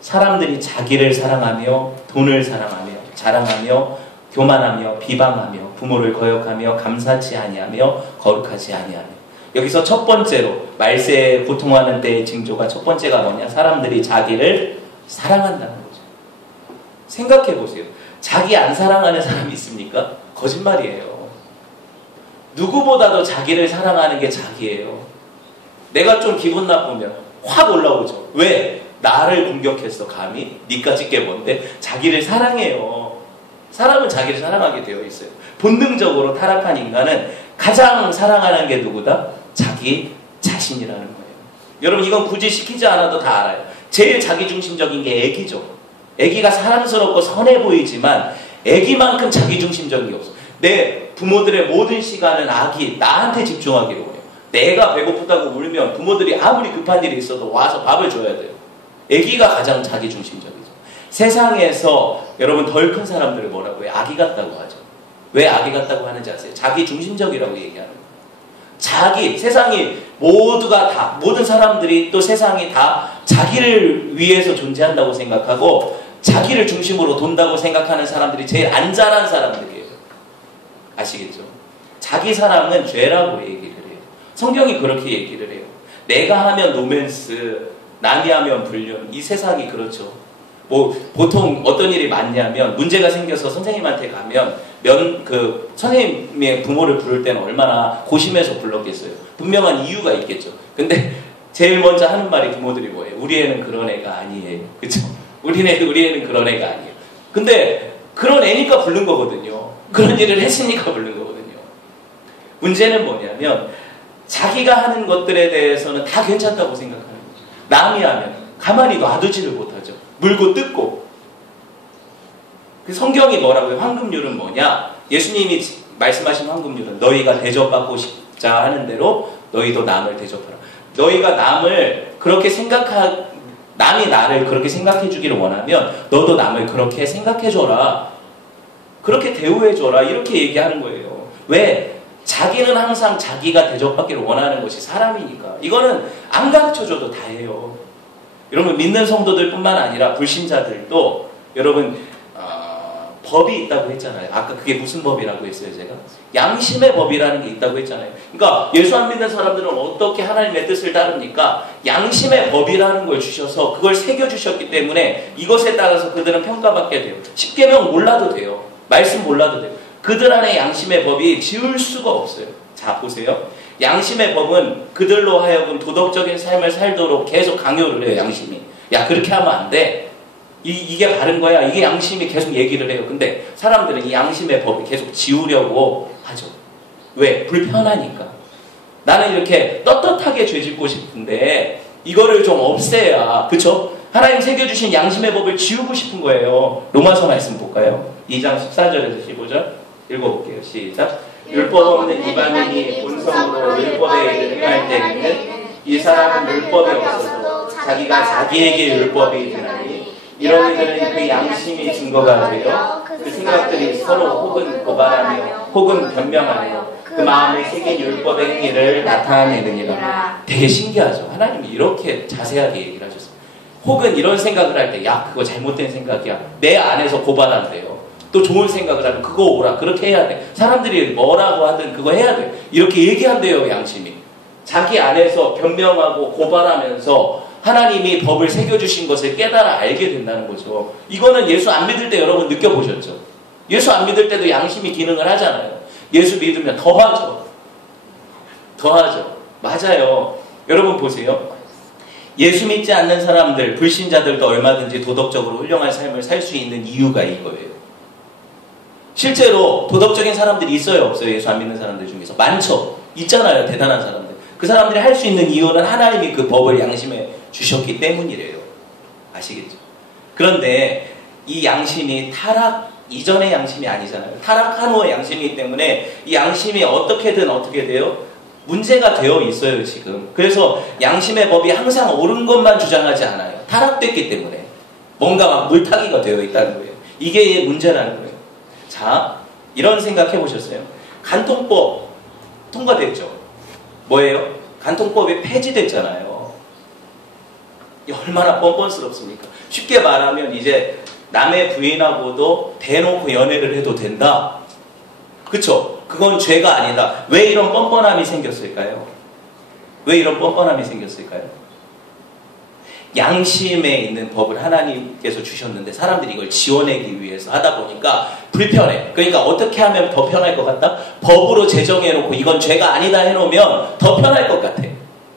사람들이 자기를 사랑하며 돈을 사랑하며 자랑하며 교만하며 비방하며 부모를 거역하며 감사치 아니하며 거룩하지 아니하며. 여기서 첫 번째로 말세에 고통하는 때의 징조가 첫 번째가 뭐냐? 사람들이 자기를 사랑한다는 거죠. 생각해 보세요. 자기 안 사랑하는 사람이 있습니까? 거짓말이에요. 누구보다도 자기를 사랑하는 게 자기예요. 내가 좀 기분 나쁘면 확 올라오죠. 왜? 나를 공격했어 감히? 니까짓 게 뭔데? 자기를 사랑해요. 사람은 자기를 사랑하게 되어 있어요. 본능적으로 타락한 인간은 가장 사랑하는 게 누구다? 자기 자신이라는 거예요. 여러분 이건 굳이 시키지 않아도 다 알아요. 제일 자기중심적인 게 애기죠. 애기가 사랑스럽고 선해 보이지만 애기만큼 자기중심적인 게 없어. 내 부모들의 모든 시간은 아기 나한테 집중하기로 해요. 내가 배고프다고 울면 부모들이 아무리 급한 일이 있어도 와서 밥을 줘야 돼요. 애기가 가장 자기중심적이죠. 세상에서 여러분 덜 큰 사람들을 뭐라고 해요? 아기 같다고 하죠. 왜 아기 같다고 하는지 아세요? 자기 중심적이라고 얘기하는 거예요. 자기, 세상이 모두가 다, 모든 사람들이 또 세상이 다 자기를 위해서 존재한다고 생각하고 자기를 중심으로 돈다고 생각하는 사람들이 제일 안전한 사람들이에요. 아시겠죠? 자기 사랑은 죄라고 얘기를 해요. 성경이 그렇게 얘기를 해요. 내가 하면 로맨스, 남이 하면 불륜. 이 세상이 그렇죠. 뭐 보통 어떤 일이 많냐면 문제가 생겨서 선생님한테 가면 선생님의 부모를 부를 때는 얼마나 고심해서 불렀겠어요. 분명한 이유가 있겠죠. 근데 제일 먼저 하는 말이 부모들이 뭐예요? 우리 애는 그런 애가 아니에요. 그쵸? 우리 애는 그런 애가 아니에요. 근데 그런 애니까 부른 거거든요. 그런 일을 했으니까 부른 거거든요. 문제는 뭐냐면 자기가 하는 것들에 대해서는 다 괜찮다고 생각하는 거죠. 남이 하면 가만히 놔두지를 못하죠. 물고 뜯고. 그 성경이 뭐라고요? 황금률은 뭐냐? 예수님이 말씀하신 황금률은 너희가 대접받고 싶자 하는 대로 너희도 남을 대접하라. 너희가 남을 그렇게 남이 나를 그렇게 생각해 주기를 원하면 너도 남을 그렇게 생각해 줘라. 그렇게 대우해 줘라. 이렇게 얘기하는 거예요. 왜? 자기는 항상 자기가 대접받기를 원하는 것이 사람이니까. 이거는 안 가르쳐줘도 다 해요. 여러분 믿는 성도들 뿐만 아니라 불신자들도 여러분 법이 있다고 했잖아요. 아까 그게 무슨 법이라고 했어요 제가? 양심의 법이라는 게 있다고 했잖아요. 그러니까 예수 안 믿는 사람들은 어떻게 하나님의 뜻을 따릅니까? 양심의 법이라는 걸 주셔서 그걸 새겨주셨기 때문에 이것에 따라서 그들은 평가받게 돼요. 십계명 몰라도 돼요. 말씀 몰라도 돼요. 그들 안에 양심의 법이 지울 수가 없어요. 자 보세요. 양심의 법은 그들로 하여금 도덕적인 삶을 살도록 계속 강요를 해요. 양심이. 야 그렇게 하면 안 돼. 이게 바른 거야. 이게 양심이 계속 얘기를 해요. 근데 사람들은 이 양심의 법을 계속 지우려고 하죠. 왜? 불편하니까. 나는 이렇게 떳떳하게 죄짓고 싶은데 이거를 좀 없애야. 그쵸? 하나님 새겨주신 양심의 법을 지우고 싶은 거예요. 로마서 말씀 볼까요? 2장 14절에서 15절 읽어볼게요. 시작. 율법 없는 이방인이 본성으로 율법에 이르는 행할 때에는 이 사람은 율법이 없어도 자기가 자기에게 율법이 되나니 이런 이들은 그 양심이 증거가 되어 그 생각들이 서로 혹은 고발하며 혹은 변명하며 그 마음에 새긴 율법의 행위를 나타내느니라. 되게 신기하죠. 하나님이 이렇게 자세하게 얘기를 하셨어요. 혹은 이런 생각을 할 때 야 그거 잘못된 생각이야. 내 안에서 고발한대요. 또 좋은 생각을 하면 그거 오라. 그렇게 해야 돼. 사람들이 뭐라고 하든 그거 해야 돼. 이렇게 얘기한대요. 양심이. 자기 안에서 변명하고 고발하면서 하나님이 법을 새겨주신 것을 깨달아 알게 된다는 거죠. 이거는 예수 안 믿을 때 여러분 느껴보셨죠? 예수 안 믿을 때도 양심이 기능을 하잖아요. 예수 믿으면 더 하죠. 더 하죠. 맞아요. 여러분 보세요. 예수 믿지 않는 사람들, 불신자들도 얼마든지 도덕적으로 훌륭한 삶을 살 수 있는 이유가 이거예요. 실제로 도덕적인 사람들이 있어요? 없어요? 예수 안 믿는 사람들 중에서. 많죠. 있잖아요. 대단한 사람들. 그 사람들이 할 수 있는 이유는 하나님이 그 법을 양심에 주셨기 때문이래요. 아시겠죠? 그런데 이 양심이 타락 이전의 양심이 아니잖아요. 타락한 후의 양심이기 때문에 이 양심이 어떻게든 어떻게 돼요? 문제가 되어 있어요 지금. 그래서 양심의 법이 항상 옳은 것만 주장하지 않아요. 타락됐기 때문에 뭔가 막 물타기가 되어 있다는 거예요. 이게 문제라는 거예요. 자, 이런 생각 해보셨어요? 간통법 통과됐죠? 뭐예요? 간통법이 폐지됐잖아요. 얼마나 뻔뻔스럽습니까? 쉽게 말하면 이제 남의 부인하고도 대놓고 연애를 해도 된다. 그쵸? 그건 죄가 아니다. 왜 이런 뻔뻔함이 생겼을까요? 왜 이런 뻔뻔함이 생겼을까요? 양심에 있는 법을 하나님께서 주셨는데 사람들이 이걸 지워내기 위해서 하다 보니까 불편해. 그러니까 어떻게 하면 더 편할 것 같다? 법으로 제정해놓고 이건 죄가 아니다 해놓으면 더 편할 것 같아.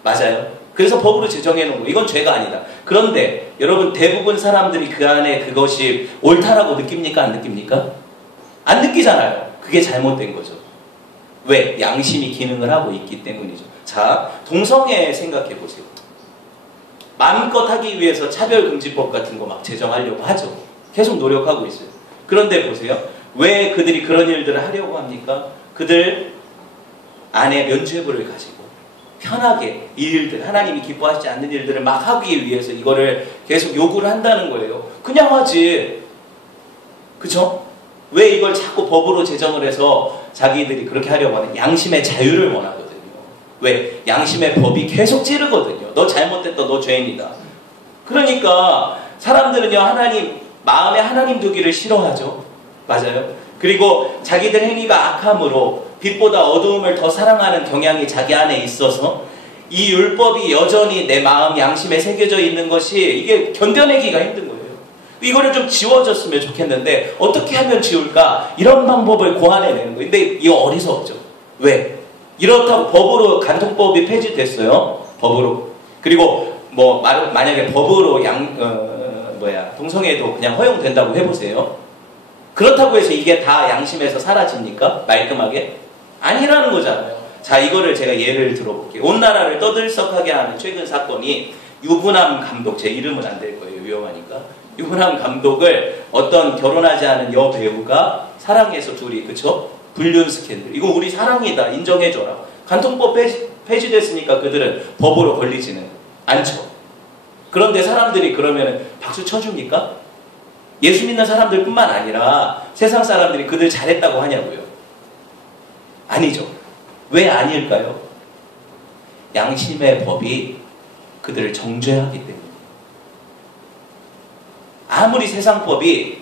맞아요? 그래서 법으로 제정해놓은 거. 이건 죄가 아니다. 그런데 여러분 대부분 사람들이 그 안에 그것이 옳다라고 느낍니까? 안 느낍니까? 안 느끼잖아요. 그게 잘못된 거죠. 왜? 양심이 기능을 하고 있기 때문이죠. 자, 동성애 생각해보세요. 마음껏 하기 위해서 차별금지법 같은 거 막 제정하려고 하죠. 계속 노력하고 있어요. 그런데 보세요. 왜 그들이 그런 일들을 하려고 합니까? 그들 안에 면죄부를 가지고 편하게 이 일들, 하나님이 기뻐하시지 않는 일들을 막 하기 위해서 이거를 계속 요구를 한다는 거예요. 그냥 하지. 그쵸? 왜 이걸 자꾸 법으로 제정을 해서 자기들이 그렇게 하려고 하는, 양심의 자유를 원하거든요. 왜? 양심의 법이 계속 찌르거든요. 너 잘못됐다, 너 죄인이다. 그러니까 사람들은요, 하나님, 마음에 하나님 두기를 싫어하죠. 맞아요. 그리고 자기들 행위가 악함으로 빛보다 어두움을 더 사랑하는 경향이 자기 안에 있어서 이 율법이 여전히 내 마음 양심에 새겨져 있는 것이 이게 견뎌내기가 힘든 거예요. 이거를 좀 지워졌으면 좋겠는데 어떻게 하면 지울까? 이런 방법을 고안해내는 거예요. 근데 이거 어리석죠. 왜? 이렇다고 법으로 간통법이 폐지됐어요. 법으로. 그리고 뭐 만약에 법으로 동성애도 그냥 허용된다고 해보세요. 그렇다고 해서 이게 다 양심에서 사라집니까? 말끔하게? 아니라는 거잖아요. 자, 이거를 제가 예를 들어볼게요. 온 나라를 떠들썩하게 하는 최근 사건이 유부남 감독, 제 이름은 안 될 거예요. 위험하니까. 유부남 감독을 어떤 결혼하지 않은 여배우가 사랑해서 둘이, 그쵸? 불륜 스캔들. 이거 우리 사랑이다. 인정해줘라. 간통법 폐지됐으니까 그들은 법으로 걸리지는 않죠. 그런데 사람들이 그러면 박수 쳐줍니까? 예수 믿는 사람들 뿐만 아니라 세상 사람들이 그들 잘했다고 하냐고요? 아니죠. 왜 아닐까요? 양심의 법이 그들을 정죄하기 때문에. 아무리 세상 법이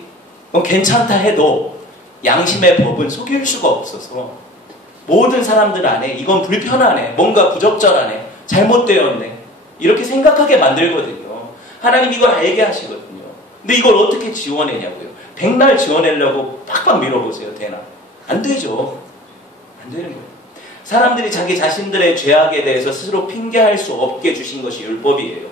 괜찮다 해도 양심의 법은 속일 수가 없어서 모든 사람들 안에 이건 불편하네, 뭔가 부적절하네, 잘못되었네, 이렇게 생각하게 만들거든요. 하나님 이걸 알게 하시거든요. 근데 이걸 어떻게 지워내냐고요. 백날 지워내려고 팍팍 밀어보세요. 되나? 안 되죠. 안 되는 거예요. 사람들이 자기 자신들의 죄악에 대해서 스스로 핑계할 수 없게 주신 것이 율법이에요.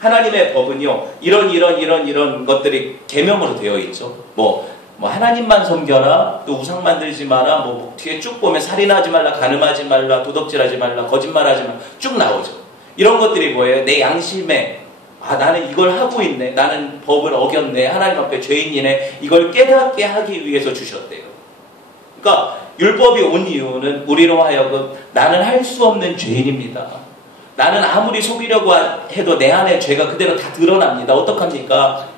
하나님의 법은요, 이런 것들이 계명으로 되어 있죠. 뭐 하나님만 섬겨라, 또 우상 만들지 마라, 뭐 뒤에 쭉 보면 살인하지 말라, 간음하지 말라, 도덕질하지 말라, 거짓말하지 말라, 쭉 나오죠. 이런 것들이 뭐예요? 내 양심에 나는 이걸 하고 있네, 나는 법을 어겼네, 하나님 앞에 죄인이네, 이걸 깨닫게 하기 위해서 주셨대요. 그러니까 율법이 온 이유는 우리로 하여금 나는 할 수 없는 죄인입니다. 나는 아무리 속이려고 해도 내 안에 죄가 그대로 다 드러납니다. 어떡합니까?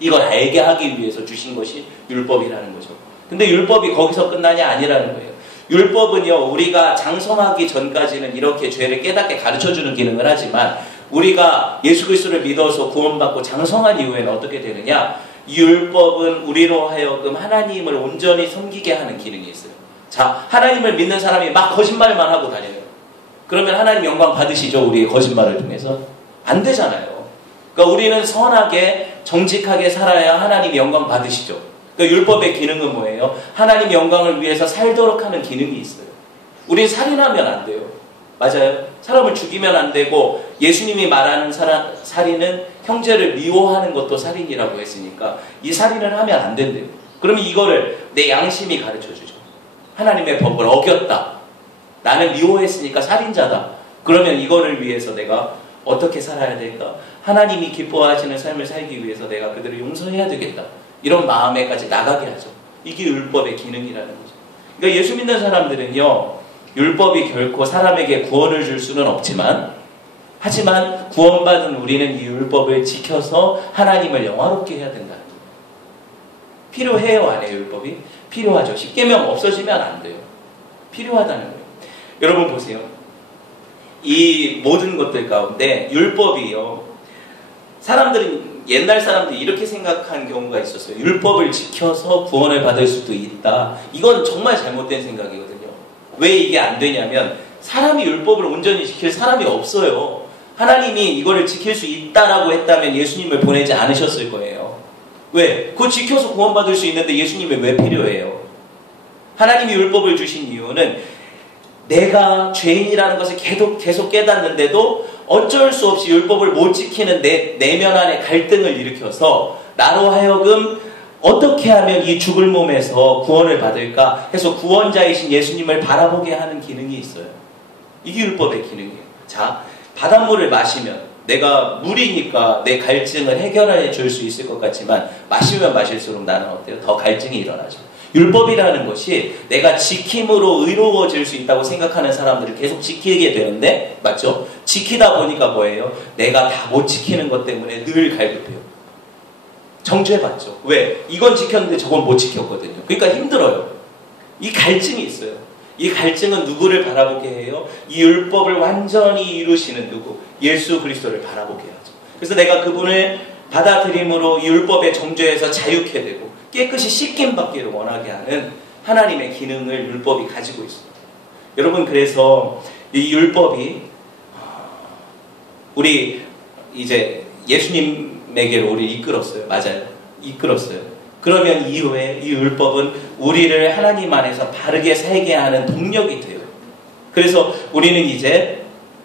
이걸 알게 하기 위해서 주신 것이 율법이라는 거죠. 근데 율법이 거기서 끝나냐? 아니라는 거예요. 율법은요, 우리가 장성하기 전까지는 이렇게 죄를 깨닫게 가르쳐주는 기능을 하지만 우리가 예수 그리스도를 믿어서 구원받고 장성한 이후에는 어떻게 되느냐? 이 율법은 우리로 하여금 하나님을 온전히 섬기게 하는 기능이 있어요. 자, 하나님을 믿는 사람이 막 거짓말만 하고 다녀요. 그러면 하나님 영광 받으시죠? 우리의 거짓말을 통해서? 안 되잖아요. 그러니까 우리는 선하게 정직하게 살아야 하나님이 영광 받으시죠. 그러니까 율법의 기능은 뭐예요? 하나님 영광을 위해서 살도록 하는 기능이 있어요. 우린 살인하면 안 돼요. 맞아요. 사람을 죽이면 안 되고 예수님이 말하는 살인은 형제를 미워하는 것도 살인이라고 했으니까 이 살인을 하면 안 된대요. 그러면 이거를 내 양심이 가르쳐주죠. 하나님의 법을 어겼다. 나는 미워했으니까 살인자다. 그러면 이거를 위해서 내가 어떻게 살아야 될까? 하나님이 기뻐하시는 삶을 살기 위해서 내가 그들을 용서해야 되겠다. 이런 마음에까지 나가게 하죠. 이게 율법의 기능이라는 거죠. 그러니까 예수 믿는 사람들은요, 율법이 결코 사람에게 구원을 줄 수는 없지만, 하지만 구원받은 우리는 이 율법을 지켜서 하나님을 영화롭게 해야 된다는 거예요. 필요해요, 안 해요, 율법이? 필요하죠. 십계명 없어지면 안 돼요. 필요하다는 거예요. 여러분 보세요. 이 모든 것들 가운데 율법이요, 사람들은, 옛날 사람들이 이렇게 생각한 경우가 있었어요. 율법을 지켜서 구원을 받을 수도 있다. 이건 정말 잘못된 생각이거든요. 왜 이게 안 되냐면 사람이 율법을 온전히 지킬 사람이 없어요. 하나님이 이거를 지킬 수 있다라고 했다면 예수님을 보내지 않으셨을 거예요. 왜? 그거 지켜서 구원받을 수 있는데 예수님이 왜 필요해요? 하나님이 율법을 주신 이유는 내가 죄인이라는 것을 계속 깨닫는데도 어쩔 수 없이 율법을 못 지키는 내 내면 안에 갈등을 일으켜서 나로 하여금 어떻게 하면 이 죽을 몸에서 구원을 받을까 해서 구원자이신 예수님을 바라보게 하는 기능이 있어요. 이게 율법의 기능이에요. 자, 바닷물을 마시면 내가 물이니까 내 갈증을 해결해 줄 수 있을 것 같지만 마시면 마실수록 나는 어때요? 더 갈증이 일어나죠. 율법이라는 것이 내가 지킴으로 의로워질 수 있다고 생각하는 사람들을 계속 지키게 되는데, 맞죠? 지키다 보니까 뭐예요? 내가 다 못 지키는 것 때문에 늘 갈급해요. 정죄받죠. 왜? 이건 지켰는데 저건 못 지켰거든요. 그러니까 힘들어요. 이 갈증이 있어요. 이 갈증은 누구를 바라보게 해요? 이 율법을 완전히 이루시는 누구? 예수 그리스도를 바라보게 하죠. 그래서 내가 그분을 받아들임으로 이 율법의 정죄에서 자유케 되고 깨끗이 씻김 받기를 원하게 하는 하나님의 기능을 율법이 가지고 있습니다. 여러분, 그래서 이 율법이 우리 이제 예수님에게로 우리를 이끌었어요. 맞아요. 이끌었어요. 그러면 이후에 이 율법은 우리를 하나님 안에서 바르게 살게 하는 동력이 돼요. 그래서 우리는 이제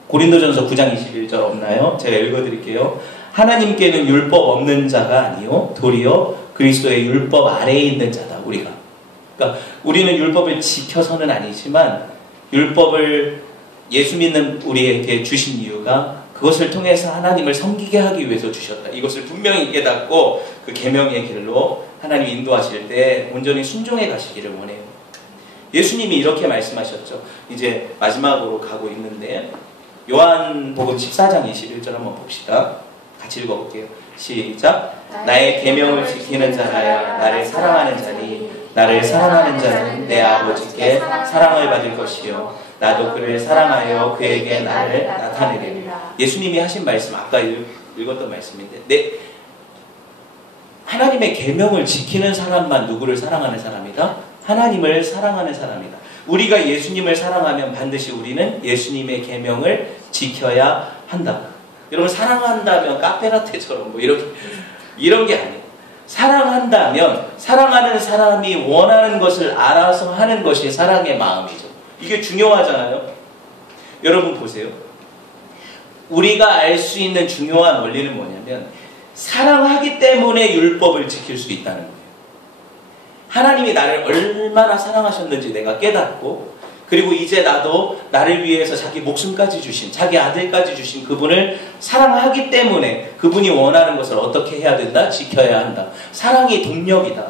고린도전서 9장 21절 없나요? 제가 읽어드릴게요. 하나님께는 율법 없는 자가 아니요 도리어 그리스도의 율법 아래에 있는 자다. 우리가. 그러니까 우리는 율법을 지켜서는 아니지만 율법을 예수 믿는 우리에게 주신 이유가 그것을 통해서 하나님을 섬기게 하기 위해서 주셨다. 이것을 분명히 깨닫고 그 계명의 길로 하나님 인도하실 때 온전히 순종해 가시기를 원해요. 예수님이 이렇게 말씀하셨죠. 이제 마지막으로 가고 있는데 요한복음 14장 21절 한번 봅시다. 같이 읽어볼게요. 시작. 나의 계명을 지키는 자라야 나를 사랑하는 자니 나를 사랑하는 자는 내 아버지께 사랑을 받을 것이요 나도 그를 사랑하여 그에게 나를 나타내리라. 예수님이 하신 말씀 아까 읽었던 말씀인데 하나님의 계명을 지키는 사람만 누구를 사랑하는 사람이다? 하나님을 사랑하는 사람이다. 우리가 예수님을 사랑하면 반드시 우리는 예수님의 계명을 지켜야 한다. 여러분, 사랑한다면 카페라테처럼 뭐 이런 게 아니에요. 사랑한다면 사랑하는 사람이 원하는 것을 알아서 하는 것이 사랑의 마음이죠. 이게 중요하잖아요. 여러분 보세요. 우리가 알 수 있는 중요한 원리는 뭐냐면 사랑하기 때문에 율법을 지킬 수 있다는 거예요. 하나님이 나를 얼마나 사랑하셨는지 내가 깨닫고 그리고 이제 나도 나를 위해서 자기 목숨까지 주신 자기 아들까지 주신 그분을 사랑하기 때문에 그분이 원하는 것을 어떻게 해야 된다? 지켜야 한다. 사랑이 동력이다.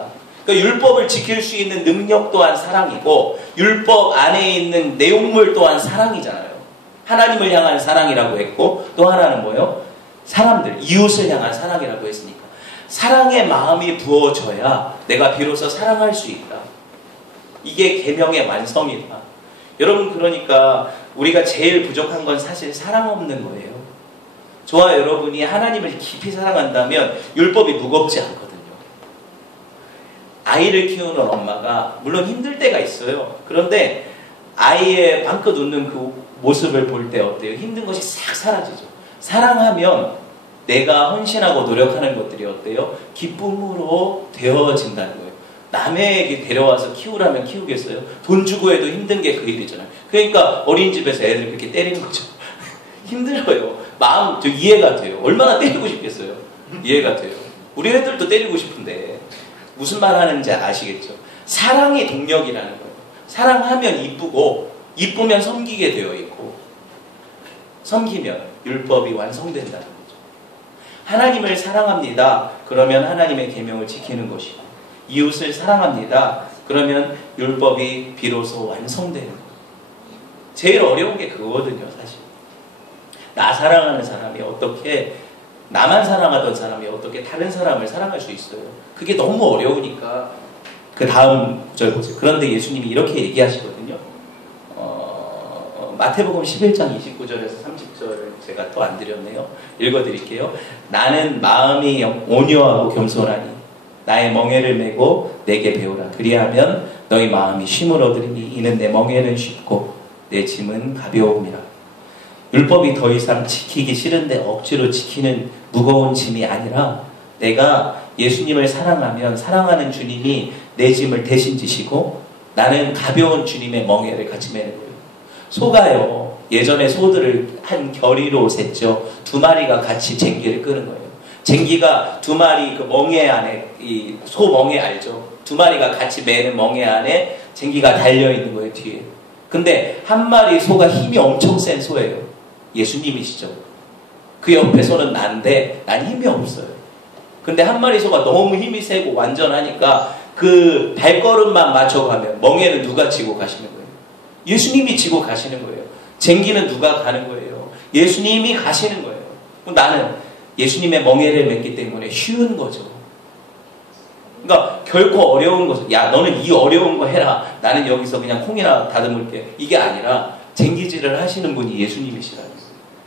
그러니까 율법을 지킬 수 있는 능력 또한 사랑이고 율법 안에 있는 내용물 또한 사랑이잖아요. 하나님을 향한 사랑이라고 했고 또 하나는 뭐예요? 사람들, 이웃을 향한 사랑이라고 했으니까 사랑의 마음이 부어져야 내가 비로소 사랑할 수 있다. 이게 계명의 완성이다. 여러분, 그러니까 우리가 제일 부족한 건 사실 사랑 없는 거예요. 저와 여러분이 하나님을 깊이 사랑한다면 율법이 무겁지 않거든요. 아이를 키우는 엄마가 물론 힘들 때가 있어요. 그런데 아이의 방긋 웃는 그 모습을 볼 때 어때요? 힘든 것이 싹 사라지죠. 사랑하면 내가 헌신하고 노력하는 것들이 어때요? 기쁨으로 되어진다는 거예요. 남에게 데려와서 키우라면 키우겠어요? 돈 주고 해도 힘든 게 그 일이잖아요. 그러니까 어린이집에서 애들 그렇게 때리는 거죠. 힘들어요. 마음 저 이해가 돼요. 얼마나 때리고 싶겠어요? 이해가 돼요. 우리 애들도 때리고 싶은데 무슨 말 하는지 아시겠죠? 사랑이 동력이라는 거예요. 사랑하면 이쁘고 이쁘면 섬기게 되어 있고 섬기면 율법이 완성된다는 거죠. 하나님을 사랑합니다. 그러면 하나님의 계명을 지키는 것이고 이웃을 사랑합니다. 그러면 율법이 비로소 완성되는 거예요. 제일 어려운 게 그거거든요, 사실. 나 사랑하는 사람이 어떻게 나만 사랑하던 사람이 어떻게 다른 사람을 사랑할 수 있어요? 그게 너무 어려우니까 그 다음 구절 보세요. 그런데 예수님이 이렇게 얘기하시거든요. 마태복음 11장 29절에서 30절을 제가 또 안 드렸네요. 읽어드릴게요. 나는 마음이 온유하고 겸손하니 나의 멍에를 메고 내게 배우라. 그리하면 너희 마음이 쉼을 얻으리니 이는 내 멍에는 쉽고 내 짐은 가벼움이라. 율법이 더 이상 지키기 싫은데 억지로 지키는 무거운 짐이 아니라 내가 예수님을 사랑하면 사랑하는 주님이 내 짐을 대신 지시고 나는 가벼운 주님의 멍에를 같이 메는 거예요. 소가요, 예전에 소들을 한 결의로 셌죠. 두 마리가 같이 쟁기를 끄는 거예요. 쟁기가 두 마리 그 멍에 안에, 이 소 멍에 알죠? 두 마리가 같이 매는 멍에 안에 쟁기가 달려있는 거예요, 뒤에. 근데 한 마리 소가 힘이 엄청 센 소예요. 예수님이시죠. 그 옆에 소는 난데 난 힘이 없어요. 근데 한 마리 소가 너무 힘이 세고 완전하니까 그 발걸음만 맞춰가면 멍에는 누가 지고 가시는 거예요? 예수님이 지고 가시는 거예요. 쟁기는 누가 가는 거예요? 예수님이 가시는 거예요. 나는 예수님의 멍에를 맺기 때문에 쉬운 거죠. 그러니까 결코 어려운 거죠. 야, 너는 이 어려운 거 해라. 나는 여기서 그냥 콩이나 다듬을게. 이게 아니라 쟁기질을 하시는 분이 예수님이시라는 거예요.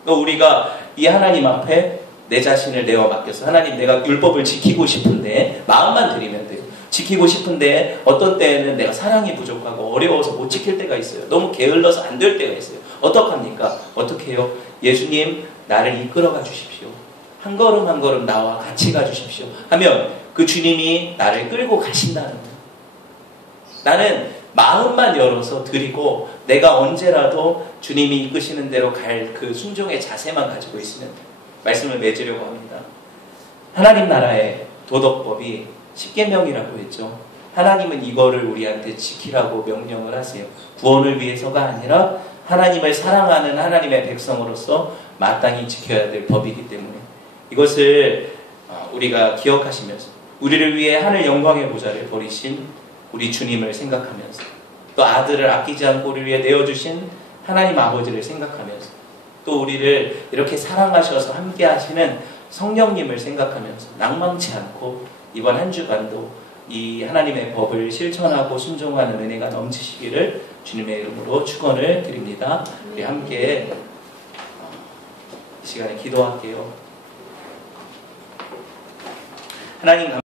그러니까 우리가 이 하나님 앞에 내 자신을 내어 맡겨서 하나님 내가 율법을 지키고 싶은데 마음만 드리면 돼요. 지키고 싶은데 어떤 때에는 내가 사랑이 부족하고 어려워서 못 지킬 때가 있어요. 너무 게을러서 안 될 때가 있어요. 어떡합니까? 어떻게 해요? 예수님 나를 이끌어가 주십시오. 한 걸음 한 걸음 나와 같이 가 주십시오. 하면 그 주님이 나를 끌고 가신다는 거예요. 나는 마음만 열어서 드리고 내가 언제라도 주님이 이끄시는 대로 갈 그 순종의 자세만 가지고 있으면 말씀을 맺으려고 합니다. 하나님 나라의 도덕법이 십계명이라고 했죠. 하나님은 이거를 우리한테 지키라고 명령을 하세요. 구원을 위해서가 아니라 하나님을 사랑하는 하나님의 백성으로서 마땅히 지켜야 될 법이기 때문에 이것을 우리가 기억하시면서 우리를 위해 하늘 영광의 보좌를 버리신 우리 주님을 생각하면서 또 아들을 아끼지 않고 우리를 위해 내어주신 하나님 아버지를 생각하면서 또 우리를 이렇게 사랑하셔서 함께 하시는 성령님을 생각하면서 낭망치 않고 이번 한 주간도 이 하나님의 법을 실천하고 순종하는 은혜가 넘치시기를 주님의 이름으로 축원을 드립니다. 우리 함께 이 시간에 기도할게요. 하나님